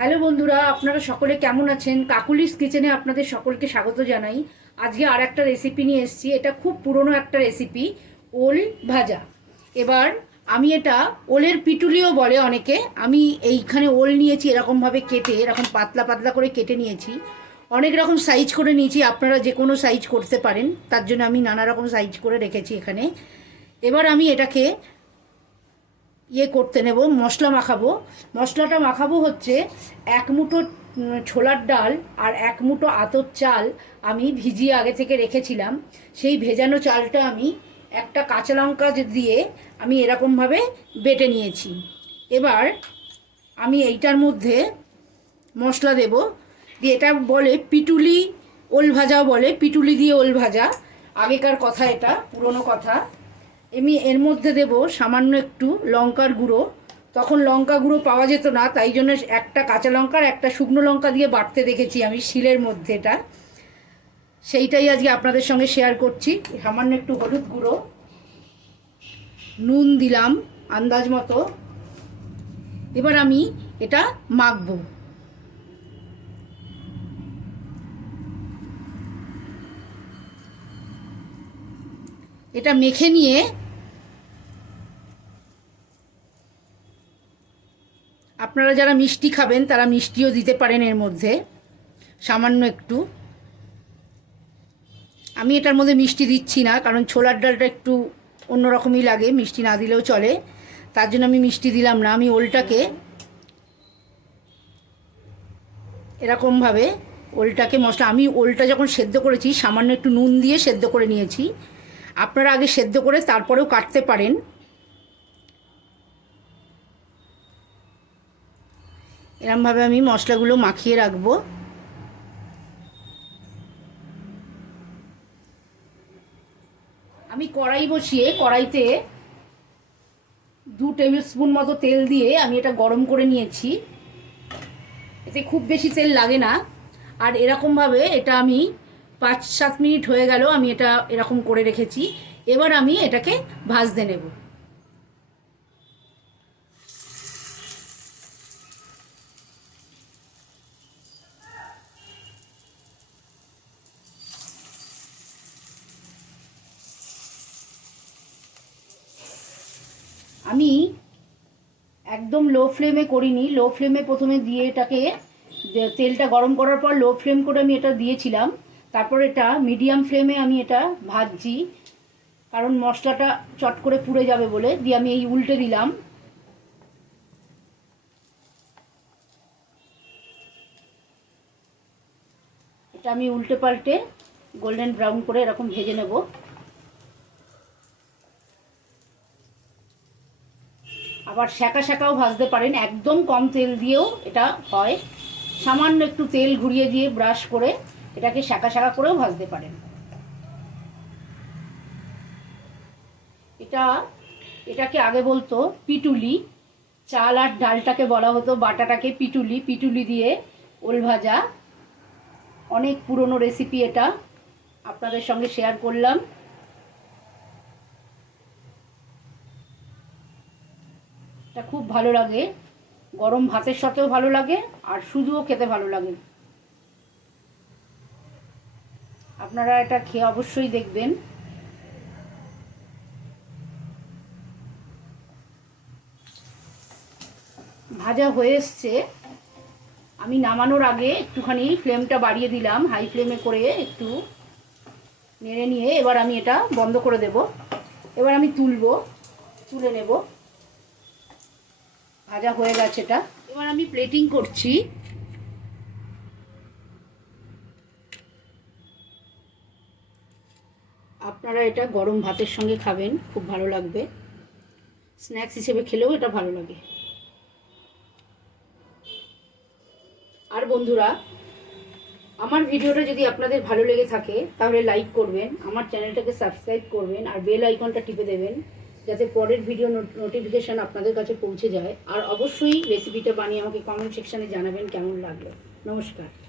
Hello বন্ধুরা, আপনারা সকলে কেমন আছেন? কাকুলিস কিচেনে আপনাদের সকলকে স্বাগত জানাই। আজকে আর একটা রেসিপি নিয়ে এসেছি। এটা খুব পুরনো একটা রেসিপি ওল ভাজা। এবার আমি এটা ওলের পিটুলিও বলে অনেকে। আমি এইখানে ওল নিয়েছি এরকমভাবে কেটে, এরকম পাতলা পাতলা করে কেটে নিয়েছি। অনেক রকম সাইজ করে নিয়েছি, আপনারা যে কোনো সাইজ করতে পারেন। তার জন্য আমি নানা রকম সাইজ করে রেখেছি এখানে। এবার আমি এটাকে ইয়ে করতে নেব, মশলা মাখাবো। মশলাটা মাখাবো হচ্ছে এক মুঠো ছোলার ডাল আর এক মুঠো আতর চাল আমি ভিজিয়ে আগে থেকে রেখেছিলাম। সেই ভেজানো চালটা আমি একটা কাঁচা লঙ্কা দিয়ে আমি এরকমভাবে বেটে নিয়েছি। এবার আমি এইটার মধ্যে মশলা দেব। দিয়ে এটা বলে পিটুলি ওল ভাজাও বলে, পিটুলি দিয়ে ওল ভাজা। আগেকার কথা এটা, পুরনো কথা। আমি এর মধ্যে দেব সামান্য একটু লঙ্কার গুঁড়ো। তখন লঙ্কা গুঁড়ো পাওয়া যেত না, তাই জন্য একটা কাঁচা লঙ্কার একটা শুকনো লঙ্কা দিয়ে বাটতে দেখেছি আমি শিলের মধ্যে এটা সেইটাই আজকে আপনাদের সঙ্গে শেয়ার করছি। সামান্য একটু হলুদ গুঁড়ো, নুন দিলাম আন্দাজ মতো। এবার আমি এটা মাখবো। এটা মেখে নিয়ে আপনারা যারা মিষ্টি খাবেন, তারা মিষ্টিও দিতে পারেন এর মধ্যে, সামান্য একটু। আমি এটার মধ্যে মিষ্টি দিচ্ছি না, কারণ ছোলার ডালটা একটু অন্যরকমই লাগে, মিষ্টি না দিলেও চলে। তার জন্য আমি মিষ্টি দিলাম না, আমি ওলটাকে এরকমভাবে ওলটাকে মশলা, আমি ওলটা যখন সেদ্ধ করেছি, সামান্য একটু নুন দিয়ে সেদ্ধ করে নিয়েছি। আপনারা আগে সেদ্ধ করে তারপরেও কাটতে পারেন। এরমভাবে আমি মশলাগুলো মাখিয়ে রাখব। আমি কড়াই বসিয়ে কড়াইতে দু টেবিল স্পুন মতো তেল দিয়ে আমি এটা গরম করে নিয়েছি। এতে খুব বেশি তেল লাগে না। আর এরকমভাবে এটা আমি পাঁচ সাত মিনিট হয়ে গেল, আমি এটা এরকম করে রেখেছি। এবার আমি এটাকে ভাজতে নেব। আমি একদম লো ফ্লেমে করিনি। লো ফ্লেমে প্রথমে দিয়ে এটাকে, তেলটা গরম করার পর লো ফ্লেম করে আমি এটা দিয়েছিলাম। তারপর এটা মিডিয়াম ফ্লেমে আমি এটা ভাজছি, কারণ মশলাটা চট করে পুড়ে যাবে বলে দিয়ে আমি এই উল্টে দিলাম। এটা আমি উল্টে পাল্টে গোল্ডেন ব্রাউন করে এরকম ভেজে নেব। আবার শাঁকা শাঁকাও ভাজতে পারেন, একদম কম তেল দিয়েও এটা হয়। সামান্য একটু তেল ঘুরিয়ে দিয়ে ব্রাশ করে এটাকে শাঁকা শাঁকা করেও ভাজতে পারেন। এটা, এটাকে আগে বলতো পিটুলি, চাল আর ডালটাকে বলা হতো, বাটাটাকে পিটুলি পিটুলি দিয়ে ওল ভাজা। অনেক পুরনো রেসিপি এটা, আপনাদের সঙ্গে শেয়ার করলাম। এটা খুব ভালো লাগে, গরম ভাতের সাথেও ভালো লাগে, আর শুধুও খেতে ভালো লাগে। আপনারা এটা খেয়ে অবশ্যই দেখবেন। ভাজা হয়ে এসছে। আমি নামানোর আগে একটুখানি ফ্লেমটা বাড়িয়ে দিলাম, হাই ফ্লেমে করে একটু নেড়ে নিয়ে এবার আমি এটা বন্ধ করে দেব। এবার আমি তুলবো, তুলে নেব। ভাজা হয়ে গেছে এটা। এবার আমি প্লেটিং করছি। আপনারা এটা গরম ভাতের সঙ্গে খাবেন, খুব ভালো লাগবে। স্ন্যাক্স হিসেবে খেলেও এটা ভালো লাগে। আর বন্ধুরা, আমার ভিডিওটা যদি আপনাদের ভালো লেগে থাকে, তাহলে লাইক করবেন, আমার চ্যানেলটাকে সাবস্ক্রাইব করবেন, আর বেল আইকনটা টিপে দেবেন, যাতে পরের ভিডিও নোটিফিকেশান আপনাদের কাছে পৌঁছে যায়। আর অবশ্যই রেসিপিটা বানিয়ে আমাকে কমেন্ট সেকশানে জানাবেন কেমন লাগল। নমস্কার।